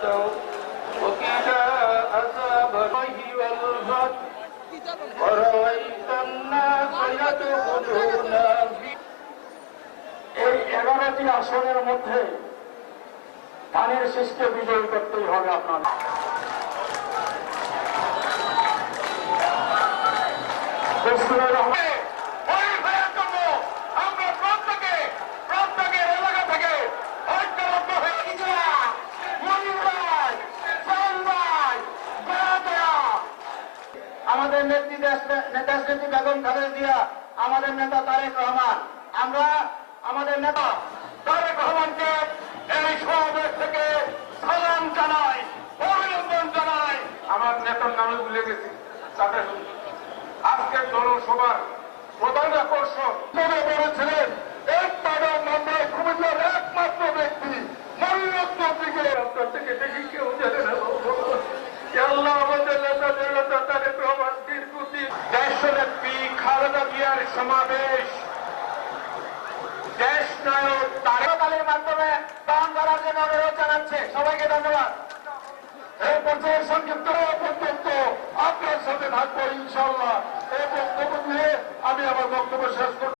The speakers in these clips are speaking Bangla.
تتقوا وقيل عذاب الله والغد ورأيت الناس يدخلون في এই 11টি আসনের মধ্যে ধানের শীষকে বিজয়ী করতেই হবে আপনার। আমাদের নেত্রী নেত্রী বেগম খালেদা জিয়া, আমাদের নেতা তারেক রহমান, আমরা আমাদের নেতা তারেক রহমানকে এই সমাবেশ থেকে সালাম জানাই, অভিনন্দন জানাই। আমার নেতার নামে ভুলে গেছি। আজকের জনসভার প্রধান আকর্ষণ বলেছিলেন এক টাকা মামলায় কুমিল্লার একমাত্র ব্যক্তি মরিয়তকে আপনার থেকে বেশি কেউ জানে না। আল্লাহ আমাদের নেতাদের নেতা তারেক রহমান দীর্ঘদিন দেশনেত্রী খালেদা জিয়ার সমাবেশ দেশ নায়ক তারেক আলীর মাধ্যমে দান করার জন্য অনুরোধ জানাচ্ছে। সবাইকে ধন্যবাদ। এই পর্যায়ে সংক্ষিপ্ত পর্যন্ত আপনার সাথে থাকবো ইনশাআল্লাহ। এই বক্তব্য দিয়ে আমি আমার বক্তব্য শেষ করব।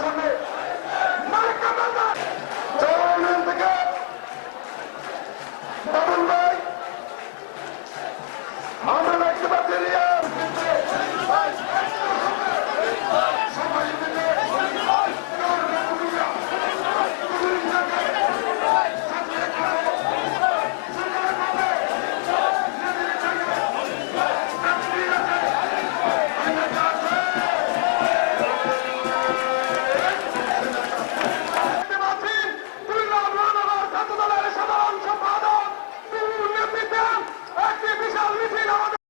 আমাদের